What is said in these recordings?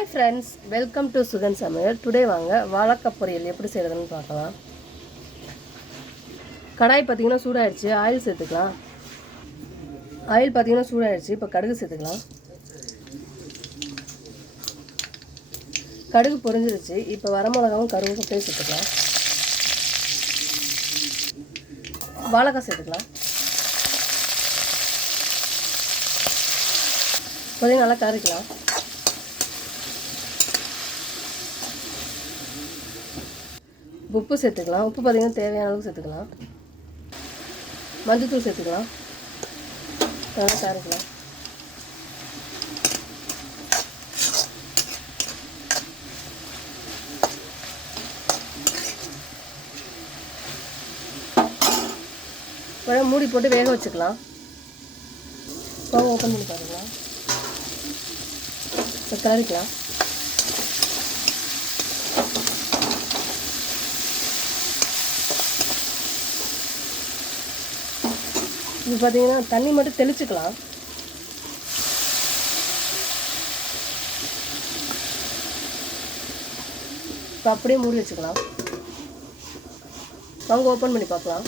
Hi friends, welcome to Sugan சமையல். Today வாங்க வாழைக்காய் பொரியல் எப்படி செய்கிறதுன்னு பார்க்கலாம். கடாய் பார்த்திங்கன்னா சூடாகிடுச்சு. ஆயில் சேர்த்துக்கலாம். ஆயில் பார்த்திங்கன்னா சூடாகிடுச்சு. இப்போ கடுகு சேர்த்துக்கலாம். கடுகு பொரிஞ்சிருச்சு. இப்போ வரமிளகாவும் கருவேப்பிலையும் சேர்த்துக்கலாம். வாழைக்காய் சேர்த்துக்கலாம். கொஞ்சம் நல்லா கறிக்கலாம். உப்பு சேர்த்துக்கலாம். உப்பு பார்த்திங்கன்னா தேவையான அளவுக்கு சேர்த்துக்கலாம். மஞ்சள்தூள் சேர்த்துக்கலாம். நல்லா கறிக்கலாம். மூடி போட்டு வேக வச்சுக்கலாம். ஓப்பன் பண்ணி பாருங்களா. இப்போ கறிக்கலாம். இது பார்த்தீங்கன்னா தண்ணி மட்டும் தெளிச்சுக்கலாம். இப்போ அப்படியே மூடி வச்சுக்கலாம். வாங்க ஓப்பன் பண்ணி பார்க்கலாம்.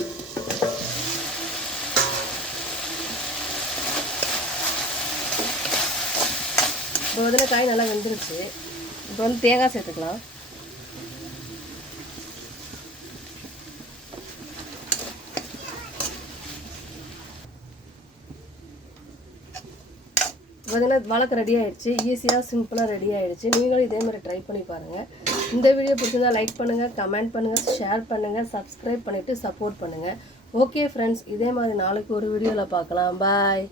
இப்போ வந்து காய் நல்லா வெந்துருச்சு. இப்போ வந்து தேங்காய் சேர்த்துக்கலாம். பார்த்தீங்கன்னா வாழைக்காய் ரெடி ஆகிடுச்சு. ஈஸியாக சிம்பிளாக ரெடி ஆகிடுச்சு. நீங்களும் இதே மாதிரி ட்ரை பண்ணி பாருங்கள். இந்த வீடியோ பிடிச்சிருந்தால் லைக் பண்ணுங்கள், கமெண்ட் பண்ணுங்கள், ஷேர் பண்ணுங்கள், சப்ஸ்கிரைப் பண்ணிவிட்டு சப்போர்ட் பண்ணுங்கள். ஓகே ஃப்ரெண்ட்ஸ், இதே மாதிரி நாளைக்கு ஒரு வீடியோவில் பார்க்கலாம். பாய்.